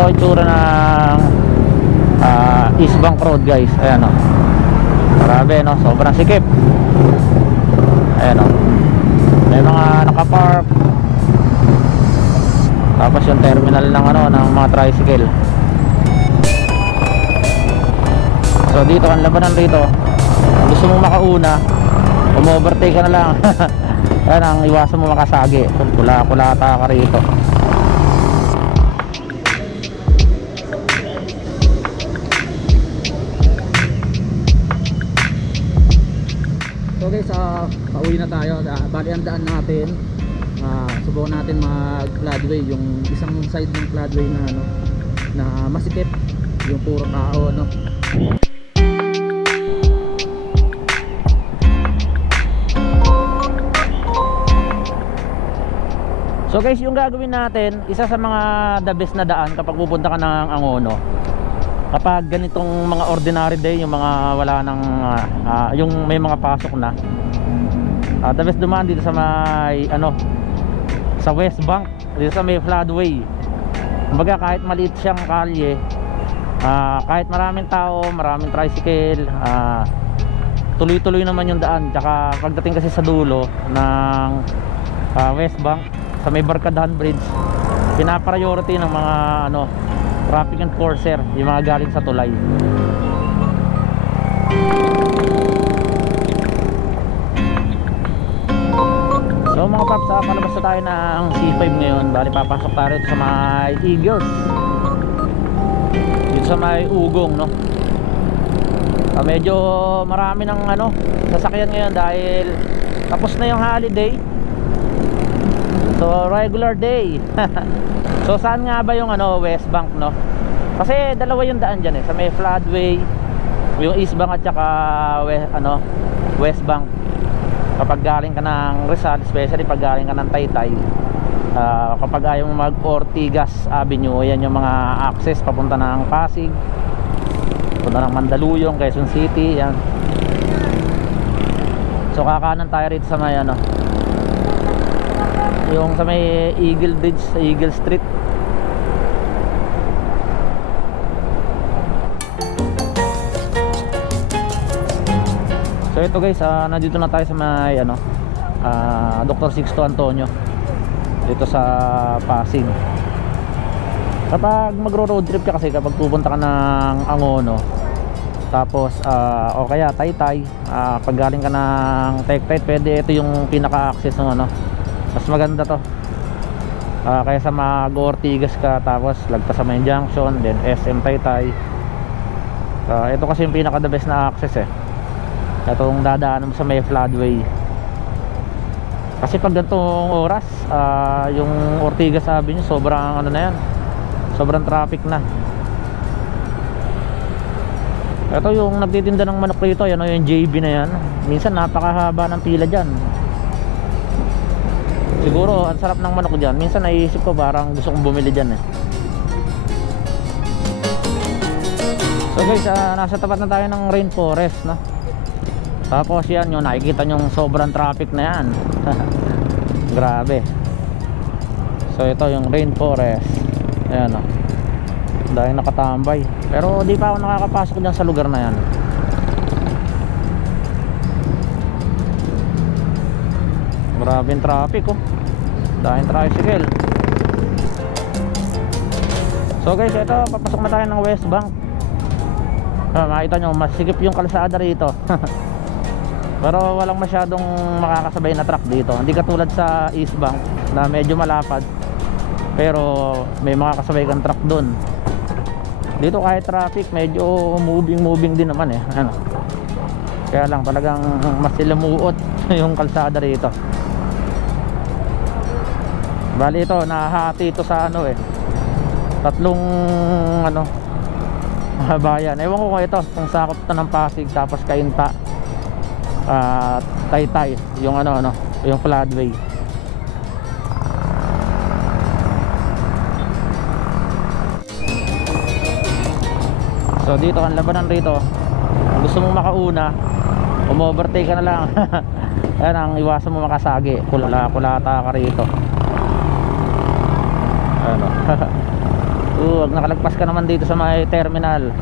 ito ang itsura ng ah, East Bank Road guys. Ayan o grabe no? Sobrang sikip. Ayan o may mga nakapark. Tapos yung terminal ng ano ng mga tricycle. So dito ang labanan rito kung gusto mong makauna umovertake ka na lang. Yan ang iwasan mo makasagi. Kula kulata ka rito So guys, uh, pauwi na tayo. Uh, bali ang daan natin. Uh, subukan natin mag floodway yung isang side ng floodway na ano na masikip yung puro tao no. So guys, yung gagawin natin, isa sa mga the best na daan kapag pupunta ka ng Angono. Kapag ganitong mga ordinary day, yung mga wala nang ah, yung may mga pasok na. Ah, the best dumaan dito sa may ano sa West Bank, dito sa may floodway. Kumbaga kahit maliit siyang kalye, ah, kahit maraming tao, maraming tricycle, ah, tuloy-tuloy naman yung daan. Tsaka pagdating kasi sa dulo ng ah, West Bank, sa may Barkadahan Bridge, pinapriority ng mga ano traffic enforcer, yung mga galing sa tulay. So mga paps, ah, na tayo ng C5 ngayon. Bali papasok tayo sa may Eagles. Dito sa may Ugong, no? Ah, medyo marami ng ano, sasakyan ngayon dahil tapos na yung holiday. So regular day. so saan nga ba yung ano West Bank no? Kasi dalawa yung daan diyan eh, sa may floodway, yung East Bank at saka we- ano West Bank. Kapag galing ka ng Rizal, especially pag galing ka ng Taytay, ah, kapag ayaw mo mag Ortigas Avenue, yan yung mga access papunta ng Pasig, papunta ng Mandaluyong, Quezon City, yan. So kakanan tayo rito sa may ano, yung sa may Eagle Bridge sa Eagle Street so ito guys ah, nandito na tayo sa may ano ah, Dr. Sixto Antonio dito sa Pasig kapag magro road trip ka kasi kapag pupunta ka ng Angono tapos ah, o kaya Taytay ah, pag galing ka ng Taytay pwede ito yung pinaka access ng ano mas maganda to. Ah, kaya sa mag Ortigas ka tapos lagpas sa main junction then SM Taytay. Ah, ito kasi yung pinaka the best na access eh. Itong dadaanan mo sa may floodway. Kasi pag ganitong oras ah, yung Ortigas Avenue sobrang ano na yan. Sobrang traffic na. Ito yung nagtitinda ng manok rito yan o yung JB na yan. Minsan napakahaba ng pila dyan Siguro ang sarap ng manok diyan. Minsan naiisip ko parang gusto kong bumili diyan eh. So guys, ah, nasa tapat na tayo ng rainforest, no. Tapos yan, yung nakikita yung sobrang traffic na yan. Grabe. So ito yung rainforest. Ayan oh. Dahil nakatambay. Pero di pa ako nakakapasok diyan sa lugar na yan. Maraming traffic oh. Dahil tricycle. So guys, ito papasok na tayo ng West Bank. Ah, makita nyo, masikip yung kalsada rito. Pero walang masyadong makakasabay na truck dito. Hindi katulad sa East Bank na medyo malapad. Pero may mga kasabay kang truck doon. Dito kahit traffic, medyo moving-moving din naman eh. Ano? Kaya lang talagang mas silamuot yung kalsada rito. Bali ito, nahahati ito sa ano eh. Tatlong ano bayan. Ewan ko kung ito, kung sakop ito ng Pasig tapos Kainta. at Taytay, yung ano ano, yung floodway. So dito ang labanan rito. Kung gusto mong makauna, umovertake ka na lang. Yan ang iwasan mo makasagi. Kula kulata ka rito. Maluwag nakalagpas ka naman dito sa may terminal.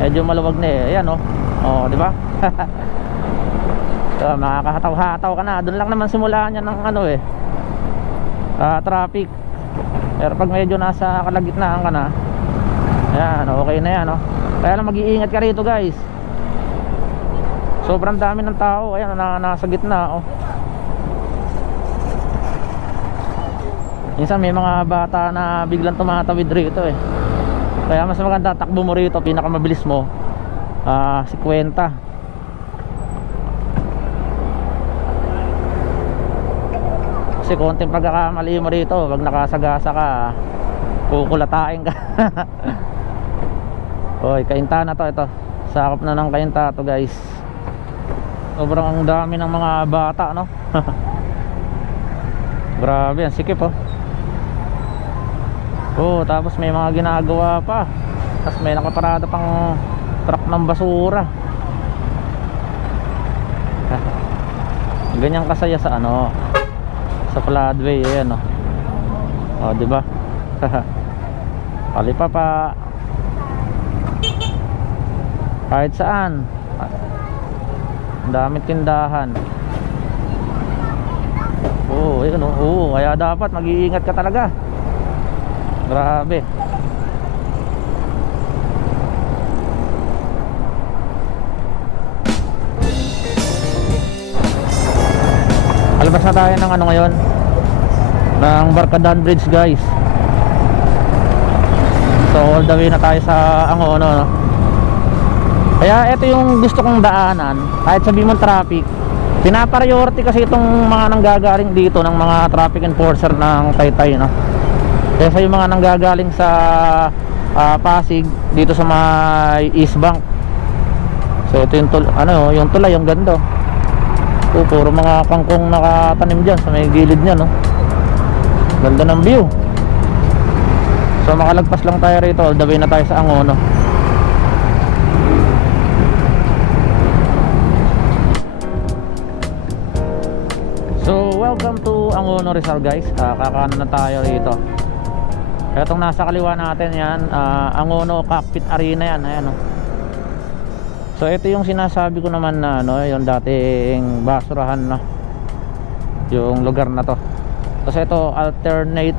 Medyo maluwag na eh. Ayan oh. Oh di ba? So, makakahataw-hataw ka na. Doon lang naman simula niya ng ano eh. Ah, traffic. Pero pag medyo nasa kalagitnaan ka na ayan okay na yan oh. Kaya lang mag-iingat ka rito guys. Sobrang dami ng tao. Ayan na, nasa gitna oh Minsan may mga bata na biglang tumatawid rito eh. Kaya mas maganda takbo mo rito, pinakamabilis mo. Ah, 50. Kasi konting pagkakamali mo rito, pag nakasagasa ka, kukulatain ka. Hoy, kainta na to ito. Sakop na ng kainta to, guys. Sobrang ang dami ng mga bata, no? Grabe, ang sikip, oh. Oh, tapos may mga ginagawa pa. Tapos may nakaparada pang truck ng basura. Ganyan kasaya sa ano sa floodway ayan oh. Oh, di ba? Palipa pa. Kahit saan. Daming tindahan. Oh, ayun oh. Oo, kaya dapat mag-iingat ka talaga. Grabe. Alabas na tayo ng ano ngayon? Ng Barkadan Bridge, guys. So all the way na tayo sa Angono, no? Kaya ito yung gusto kong daanan, kahit sabi mo traffic. Pinapriority kasi itong mga nanggagaling dito ng mga traffic enforcer ng Taytay, no? Kaya yung mga nanggagaling sa ah, Pasig dito sa may East Bank. So ito yung tul ano, yung tulay, yung ganda. Oh, puro mga kangkong nakatanim diyan sa may gilid niya, no. Ganda ng view. So makalagpas lang tayo rito, all the way na tayo sa Angono. So welcome to Angono Rizal guys. Ah, kakaano na tayo rito. Etong nasa kaliwa natin yan, ah, Angono Cockpit Arena yan, ayan oh. So ito yung sinasabi ko naman na ano, yung dating basurahan no. Yung lugar na to. Tapos ito alternate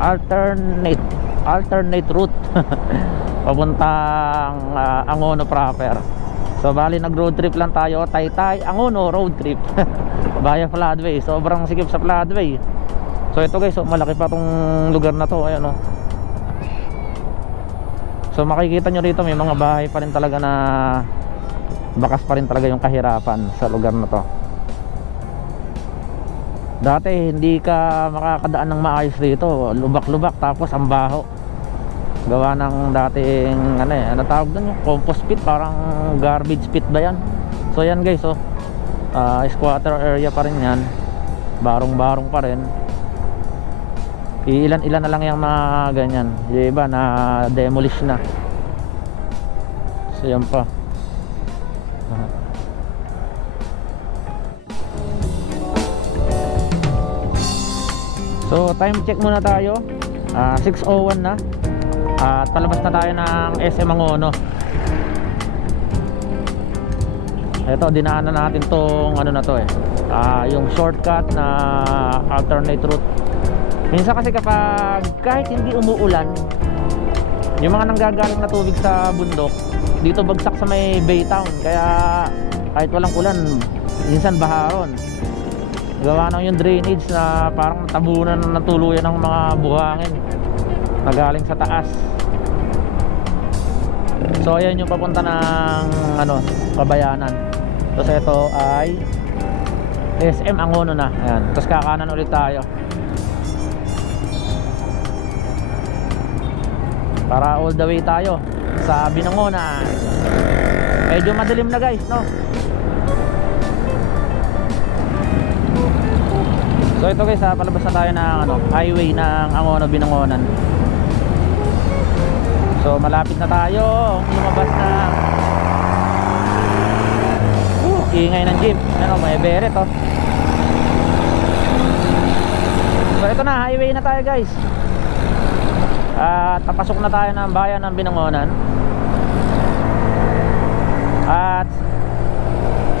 alternate alternate route papuntang ah, Angono proper. So bali nag road trip lang tayo, Taytay Angono road trip. Via floodway. Sobrang sikip sa floodway. So ito guys, so, malaki pa tong lugar na to, ayan oh. So makikita nyo rito may mga bahay pa rin talaga na bakas pa rin talaga yung kahirapan sa lugar na to. Dati hindi ka makakadaan ng maayos dito, lubak-lubak tapos ang baho. Gawa ng dating ano eh, ano tawag doon yung compost pit, parang garbage pit ba yan? So yan guys, oh. Ah, squatter area pa rin yan. Barong-barong pa rin. Ilan-ilan na lang yung mga ganyan. Yung iba na demolish na. So yan pa. So time check muna tayo. Ah, 6:01 na. At palabas na tayo ng SM Angono. Ito dinaanan natin tong ano na to eh. Ah, yung shortcut na alternate route. Minsan kasi kapag kahit hindi umuulan, yung mga nanggagaling na tubig sa bundok, dito bagsak sa may Baytown. Kaya kahit walang ulan, minsan baharon. Gawa nang yung drainage na parang tabunan ng tuluyan ng mga buhangin na galing sa taas. So ayan yung papunta ng ano, Kabayanan. Tapos ito ay SM Angono na. Ayan. Tapos kakanan ulit tayo. Para all the way tayo sa Binangonan. Medyo madilim na guys, no? So ito guys, ha, palabas na tayo ng ano, highway ng Angono Binangonan. So malapit na tayo lumabas na uh, ingay ng jeep ano may beret oh so ito na highway na tayo guys At papasok na tayo ng bayan ng Binangonan. At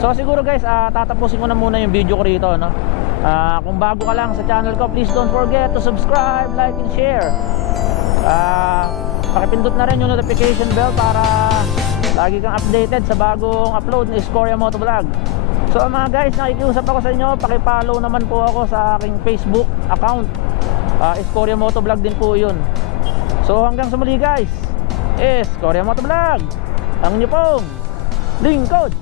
So siguro guys, ah, tatapusin ko na muna yung video ko rito, no? Ah, kung bago ka lang sa channel ko, please don't forget to subscribe, like, and share. Ah, pakipindot na rin yung notification bell para lagi kang updated sa bagong upload ni Scoria Moto Vlog. So mga guys, nakikiusap ako sa inyo, pakipollow naman po ako sa aking Facebook account. Ah, Scoria Moto Vlog din po yun. So hanggang sa muli guys, is Scoria Moto Vlog. Ang inyo pong lingkod